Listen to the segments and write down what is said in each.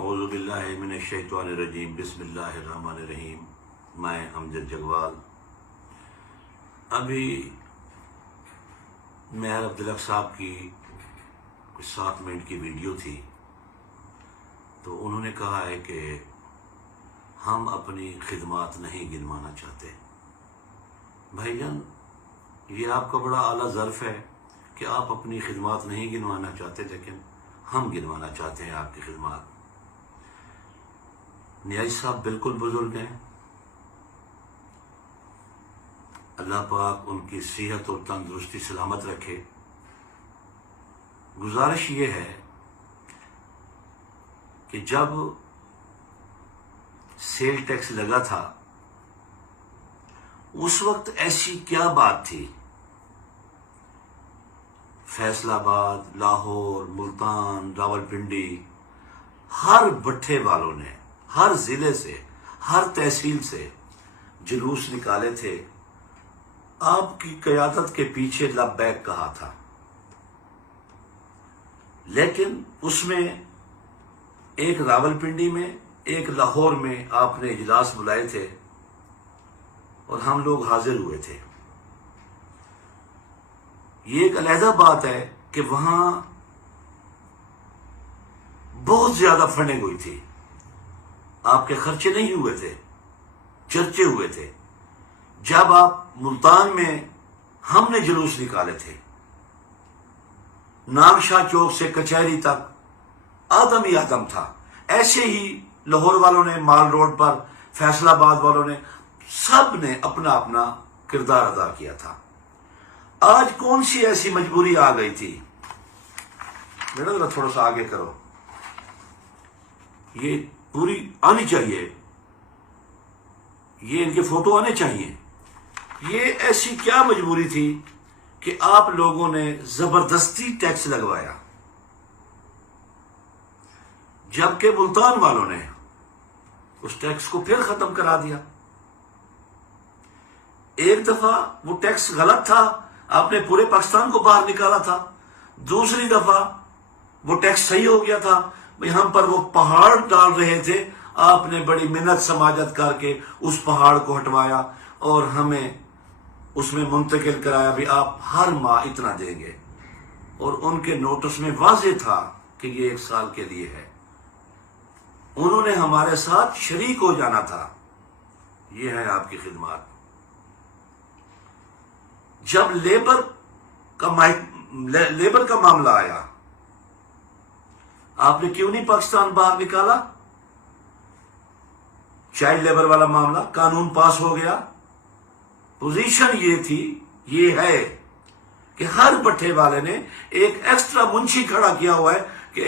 اعوذ باللہ من الشیطان الرجیم بسم اللہ الرحمن الرحیم۔ میں امجد جگوال۔ ابھی مہر عبدالحق صاحب کی کچھ 7 منٹ کی ویڈیو تھی، تو انہوں نے کہا ہے کہ ہم اپنی خدمات نہیں گنوانا چاہتے۔ بھائی جان، یہ آپ کا بڑا اعلیٰ ظرف ہے کہ آپ اپنی خدمات نہیں گنوانا چاہتے، لیکن ہم گنوانا چاہتے ہیں آپ کی خدمات۔ نیازی صاحب بالکل بزرگ ہیں، اللہ پاک ان کی صحت اور تندرستی سلامت رکھے۔ گزارش یہ ہے کہ جب سیل ٹیکس لگا تھا اس وقت ایسی کیا بات تھی؟ فیصل آباد، لاہور، ملتان، راولپنڈی، ہر بٹھے والوں نے ہر ضلع سے، ہر تحصیل سے جلوس نکالے تھے، آپ کی قیادت کے پیچھے لبیک کہا تھا، لیکن اس میں ایک راولپنڈی میں ایک لاہور میں آپ نے اجلاس بلائے تھے اور ہم لوگ حاضر ہوئے تھے۔ یہ ایک علیحدہ بات ہے کہ وہاں بہت زیادہ فنڈنگ ہوئی تھی، آپ کے خرچے نہیں ہوئے تھے، چرچے ہوئے تھے۔ جب آپ ملتان میں ہم نے جلوس نکالے تھے، ناگشاہ چوک سے کچہری تک آدم ہی آدم تھا، ایسے ہی لاہور والوں نے مال روڈ پر، فیصل آباد والوں نے، سب نے اپنا اپنا کردار ادا کیا تھا۔ آج کون سی ایسی مجبوری آ گئی تھی؟ بیٹا ذرا تھوڑا سا آگے کرو، یہ پوری آنی چاہیے، یہ ان کے فوٹو آنے چاہیے۔ یہ ایسی کیا مجبوری تھی کہ آپ لوگوں نے زبردستی ٹیکس لگوایا، جبکہ ملتان والوں نے اس ٹیکس کو پھر ختم کرا دیا۔ ایک دفعہ وہ ٹیکس غلط تھا، آپ نے پورے پاکستان کو باہر نکالا تھا، دوسری دفعہ وہ ٹیکس صحیح ہو گیا تھا، یہاں پر وہ پہاڑ ڈال رہے تھے، آپ نے بڑی منت سماجت کر کے اس پہاڑ کو ہٹوایا اور ہمیں اس میں منتقل کرایا بھی آپ ہر ماہ اتنا دیں گے، اور ان کے نوٹس میں واضح تھا کہ یہ 1 سال کے لیے ہے۔ انہوں نے ہمارے ساتھ شریک ہو جانا تھا۔ یہ ہے آپ کی خدمات۔ جب لیبر کا معاملہ آیا، آپ نے کیوں نہیں پاکستان باہر نکالا؟ چائلڈ لیبر والا معاملہ، قانون پاس ہو گیا۔ پوزیشن یہ تھی، یہ ہے کہ ہر بٹھے والے نے ایک ایکسٹرا منشی کھڑا کیا ہوا ہے کہ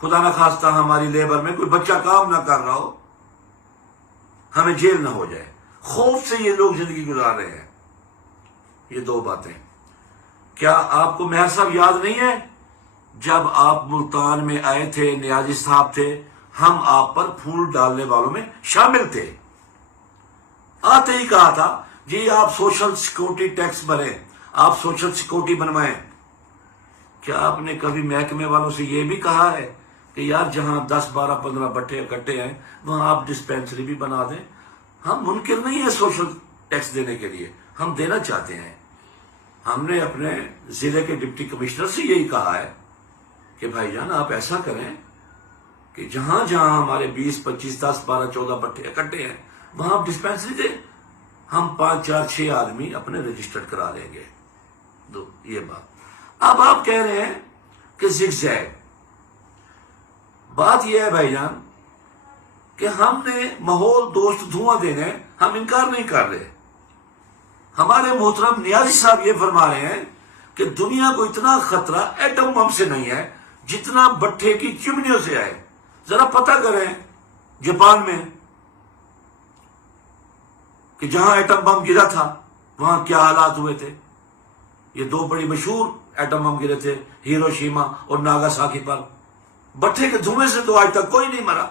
خدا نہ خواستہ ہماری لیبر میں کوئی بچہ کام نہ کر رہا ہو، ہمیں جیل نہ ہو جائے۔ خوف سے یہ لوگ زندگی گزار رہے ہیں۔ یہ 2 باتیں۔ کیا آپ کو مہر صاحب یاد نہیں ہے؟ جب آپ ملتان میں آئے تھے، نیازی صاحب تھے، ہم آپ پر پھول ڈالنے والوں میں شامل تھے۔ آتے ہی کہا تھا جی آپ سوشل سیکورٹی ٹیکس بھریں، آپ سوشل سیکورٹی بنوائیں۔ کیا آپ نے کبھی محکمے والوں سے یہ بھی کہا ہے کہ یار جہاں 10، 12، 15 بٹھے اکٹھے ہیں وہاں آپ ڈسپینسری بھی بنا دیں؟ ہم منکر نہیں ہیں سوشل ٹیکس دینے کے لیے، ہم دینا چاہتے ہیں۔ ہم نے اپنے ضلع کے ڈپٹی کمشنر سے یہی کہا ہے کہ بھائی جان آپ ایسا کریں کہ جہاں جہاں ہمارے 20، 25، 10، 12، 14 بٹھے اکٹھے ہیں وہاں آپ ڈسپینسری دیں، ہم 5، 4، 6 آدمی اپنے رجسٹرڈ کرا لیں گے۔ یہ بات اب آپ کہہ رہے ہیں کہ زگ زیگ۔ بات یہ ہے بھائی جان کہ ہم نے ماحول دوست دھواں دینا ہے، ہم انکار نہیں کر رہے۔ ہمارے محترم نیازی صاحب یہ فرما رہے ہیں کہ دنیا کو اتنا خطرہ ایٹم بم سے نہیں ہے جتنا بٹھے کی چمنیوں سے آئے۔ ذرا پتہ کریں جاپان میں کہ جہاں ایٹم بم گرا تھا وہاں کیا حالات ہوئے تھے۔ یہ 2 بڑی مشہور ایٹم بم گرے تھے، ہیروشیما اور ناگاساکی پر۔ بٹھے کے دھوئیں سے تو آج تک کوئی نہیں مرا۔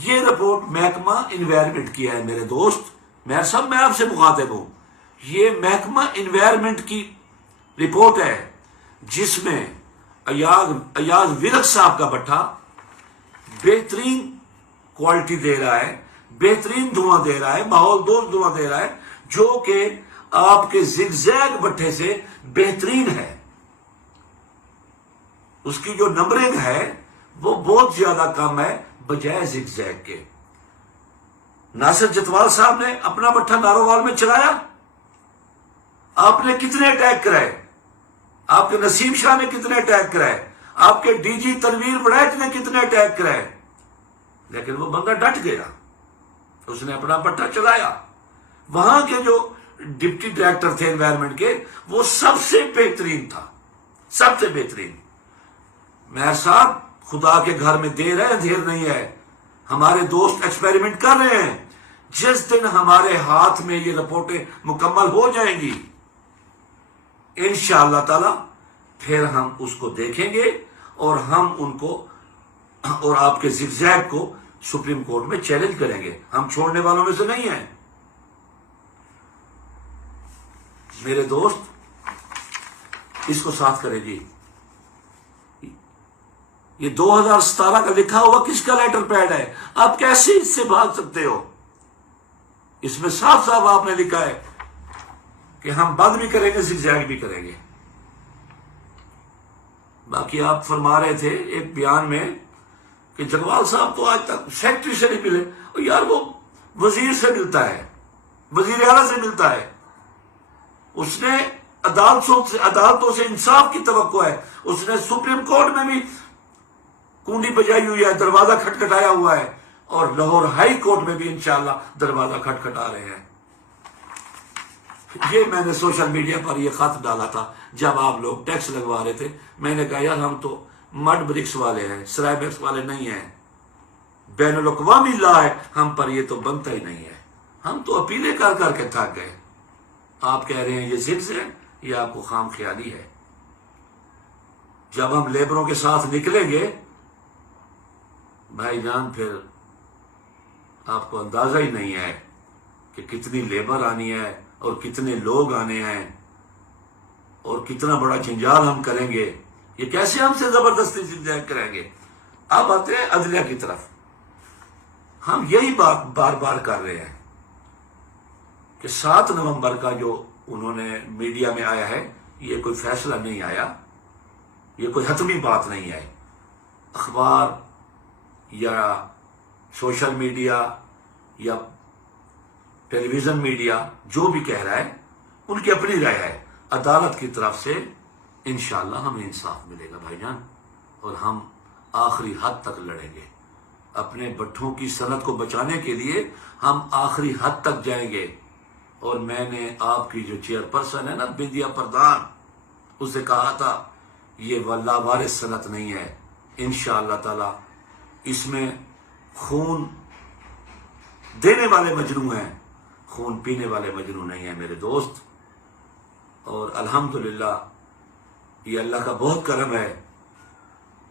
یہ رپورٹ محکمہ انوائرمنٹ کی ہے میرے دوست، مہر صاحب میں آپ سے مخاطب ہوں۔ یہ محکمہ انوائرمنٹ کی رپورٹ ہے جس میں ایاز ورق صاحب کا بٹھا بہترین کوالٹی دے رہا ہے، بہترین دھواں دے رہا ہے، ماحول دوست دھواں دے رہا ہے، جو کہ آپ کے زگ زیگ بٹھے سے بہترین ہے۔ اس کی جو نمبرنگ ہے وہ بہت زیادہ کم ہے بجائے زگ زیگ کے۔ ناصر جتوال صاحب نے اپنا بٹھا نارووال میں چلایا، آپ نے کتنے اٹیک کرائے؟ آپ کے نسیم شاہ نے کتنے اٹیک کرائے؟ آپ کے ڈی جی تنویر وڑیچ نے کتنے اٹیک کرائے؟ لیکن وہ بندہ ڈٹ گیا، اس نے اپنا بٹھا چلایا۔ وہاں کے جو ڈپٹی ڈائریکٹر تھے انوائرمنٹ کے، وہ سب سے بہترین تھا، سب سے بہترین۔ مہر صاحب، خدا کے گھر میں دیر ہے اندھیر نہیں ہے، ہمارے دوست ایکسپیریمنٹ کر رہے ہیں۔ جس دن ہمارے ہاتھ میں یہ رپورٹیں مکمل ہو جائیں گی انشاءاللہ تعالی، پھر ہم اس کو دیکھیں گے اور ہم ان کو اور آپ کے زگ زیگ کو سپریم کورٹ میں چیلنج کریں گے۔ ہم چھوڑنے والوں میں سے نہیں ہیں میرے دوست۔ اس کو ساتھ کریں جی۔ یہ 2017 کا لکھا ہوا کس کا لیٹر پیڈ ہے؟ آپ کیسے اس سے بھاگ سکتے ہو؟ اس میں صاف صاف آپ نے لکھا ہے کہ ہم بند بھی کریں گے، زگ زیگ بھی کریں گے۔ باقی آپ فرما رہے تھے ایک بیان میں کہ جگوال صاحب تو آج تک سیکٹری سے نہیں ملے۔ اور یار وہ وزیر سے ملتا ہے، وزیر اعلیٰ سے ملتا ہے، اس نے عدالتوں سے انصاف کی توقع ہے۔ اس نے سپریم کورٹ میں بھی کنڈی بجائی ہوئی ہے، دروازہ کھٹکھٹایا ہوا ہے، اور لاہور ہائی کورٹ میں بھی انشاءاللہ دروازہ کھٹکھٹا رہے ہیں۔ یہ میں نے سوشل میڈیا پر یہ خط ڈالا تھا جب آپ لوگ ٹیکس لگوا رہے تھے۔ میں نے کہا یار ہم تو مڈ برکس والے ہیں، سرائے برکس والے نہیں ہیں، بین الاقوامی لا ہے، ہم پر یہ تو بنتا ہی نہیں ہے۔ ہم تو اپیلیں کر کر کے تھک گئے۔ آپ کہہ رہے ہیں یہ زگز ہے، یہ آپ کو خام خیالی ہے۔ جب ہم لیبروں کے ساتھ نکلیں گے بھائی جان، پھر آپ کو اندازہ ہی نہیں ہے کہ کتنی لیبر آنی ہے اور کتنے لوگ آنے ہیں اور کتنا بڑا جنجال ہم کریں گے۔ یہ کیسے ہم سے زبردستی زگزیگ کریں گے؟ اب آتے ہیں عدلیہ کی طرف۔ ہم یہی بات بار بار کر رہے ہیں کہ 7 نومبر کا جو انہوں نے میڈیا میں آیا ہے، یہ کوئی فیصلہ نہیں آیا، یہ کوئی حتمی بات نہیں ہے۔ اخبار یا سوشل میڈیا یا ٹیلی ویژن میڈیا جو بھی کہہ رہا ہے، ان کی اپنی رائے ہے۔ عدالت کی طرف سے انشاءاللہ ہمیں انصاف ملے گا بھائی جان، اور ہم آخری حد تک لڑیں گے۔ اپنے بٹھوں کی صنعت کو بچانے کے لیے ہم آخری حد تک جائیں گے۔ اور میں نے آپ کی جو چیئر پرسن ہے نا بندیا پردھان، اسے کہا تھا یہ لاوارث صنعت نہیں ہے، انشاءاللہ تعالی اس میں خون دینے والے مجنو ہیں، خون پینے والے مجنو نہیں ہیں میرے دوست۔ اور الحمدللہ یہ اللہ کا بہت کرم ہے،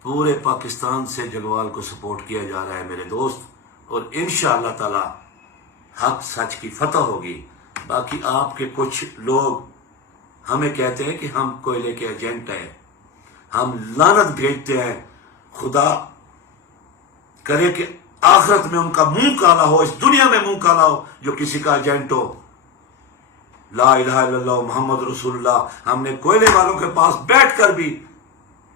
پورے پاکستان سے جگوال کو سپورٹ کیا جا رہا ہے میرے دوست، اور انشاءاللہ تعالی حق سچ کی فتح ہوگی۔ باقی آپ کے کچھ لوگ ہمیں کہتے ہیں کہ ہم کوئلے کے ایجنٹ ہیں، ہم لعنت بھیجتے ہیں، خدا کرے کہ آخرت میں ان کا منہ کالا ہو، اس دنیا میں منہ کالا ہو جو کسی کا ایجنٹ ہو۔ لا الہ الا اللہ محمد رسول اللہ۔ ہم نے کوئلے والوں کے پاس بیٹھ کر بھی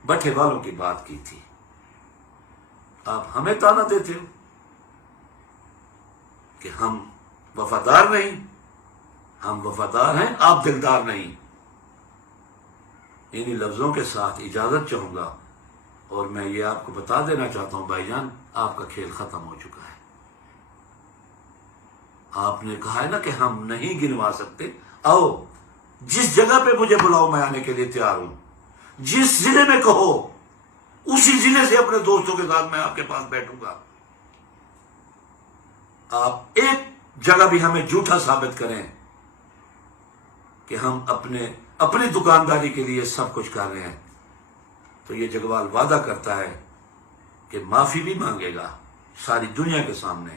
بٹھے والوں کی بات کی تھی، آپ ہمیں تانا دیتے ہو کہ ہم وفادار نہیں۔ ہم وفادار ہیں، آپ دلدار نہیں۔ انہی لفظوں کے ساتھ اجازت چاہوں گا، اور میں یہ آپ کو بتا دینا چاہتا ہوں بھائی جان، آپ کا کھیل ختم ہو چکا ہے۔ آپ نے کہا ہے نا کہ ہم نہیں گنوا سکتے، آؤ جس جگہ پہ مجھے بلاؤ میں آنے کے لیے تیار ہوں، جس ضلع میں کہو اسی ضلع سے اپنے دوستوں کے ساتھ میں آپ کے پاس بیٹھوں گا۔ آپ ایک جگہ بھی ہمیں جھوٹا ثابت کریں کہ ہم اپنی دکانداری کے لیے سب کچھ کر رہے ہیں، تو یہ جگوال وعدہ کرتا ہے کہ معافی بھی مانگے گا ساری دنیا کے سامنے،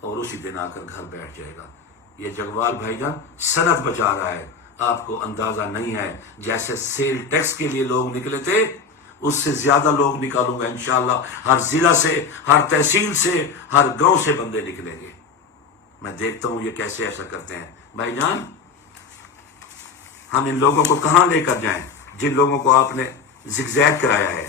اور اسی دن آ کر گھر بیٹھ جائے گا۔ یہ جگوال بھائی جان صنعت بچا رہا ہے، آپ کو اندازہ نہیں ہے۔ جیسے سیل ٹیکس کے لیے لوگ نکلے تھے، اس سے زیادہ لوگ نکالوں گا انشاءاللہ. ہر ضلع سے، ہر تحصیل سے، ہر گاؤں سے بندے نکلیں گے. میں دیکھتا ہوں یہ کیسے ایسا کرتے ہیں. بھائی جان، ہم ان لوگوں کو کہاں لے کر جائیں جن لوگوں کو آپ نے زگزیگ کرایا ہے؟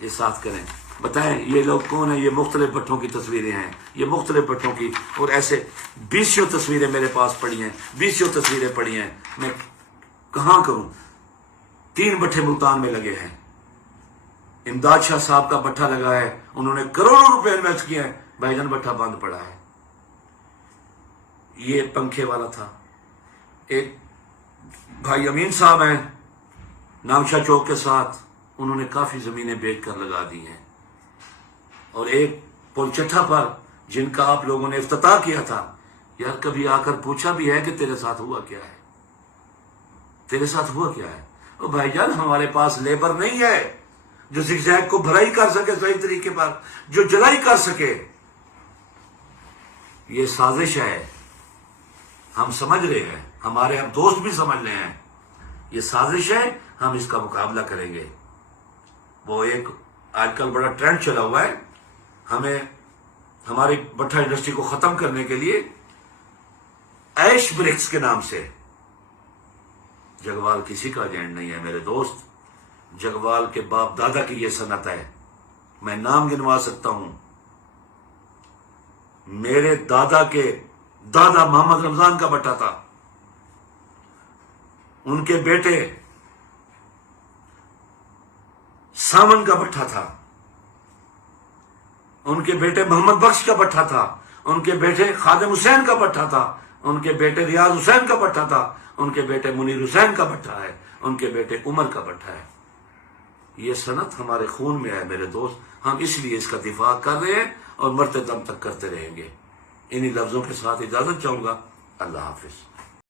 یہ ساتھ کریں. بتائیں یہ لوگ کون ہیں؟ یہ مختلف بٹھوں کی تصویریں ہیں، یہ مختلف بٹھوں کی، اور ایسے 20 تصویریں میرے پاس پڑی ہیں، 20 تصویریں پڑی ہیں. میں کہاں کروں؟ 3 بٹھے ملتان میں لگے ہیں. امداد شاہ صاحب کا بٹھا لگا ہے، انہوں نے کروڑوں روپے انویسٹ کیا ہے. بھائی جان بٹھا بند پڑا ہے. یہ پنکھے والا تھا. ایک بھائی امین صاحب ہیں نامشاہ چوک کے ساتھ، انہوں نے کافی زمینیں بیچ کر لگا دی ہیں. اور ایک پلچٹھا پر جن کا آپ لوگوں نے افتتاح کیا تھا، یار کبھی آ کر پوچھا بھی ہے کہ تیرے ساتھ ہوا کیا ہے؟ تیرے ساتھ ہوا کیا ہے؟ او بھائی جان، ہمارے پاس لیبر نہیں ہے جو زگزیگ کو بھرائی کر سکے صحیح طریقے پر، جو جلائی کر سکے. یہ سازش ہے، ہم سمجھ رہے ہیں، ہمارے اب دوست بھی سمجھ رہے ہیں. یہ سازش ہے، ہم اس کا مقابلہ کریں گے. وہ ایک آج کل بڑا ٹرینڈ چلا ہوا ہے، ہمیں ہماری بٹھا انڈسٹری کو ختم کرنے کے لیے ایش برکس کے نام سے. جگوال کسی کا ایجنٹ نہیں ہے میرے دوست. جگوال کے باپ دادا کی یہ صنعت ہے. میں نام گنوا سکتا ہوں. میرے دادا کے دادا محمد رمضان کا بٹھا تھا، ان کے بیٹے سامن کا بٹھا تھا، ان کے بیٹے محمد بخش کا بٹھا تھا، ان کے بیٹے خادم حسین کا بٹھا تھا، ان کے بیٹے ریاض حسین کا بٹھا تھا، ان کے بیٹے منیر حسین کا بٹھا ہے، ان کے بیٹے عمر کا بٹھا ہے. یہ صنعت ہمارے خون میں ہے میرے دوست. ہم اس لیے اس کا دفاع کر رہے ہیں اور مرتے دم تک کرتے رہیں گے. انہی لفظوں کے ساتھ اجازت چاہوں گا. اللہ حافظ.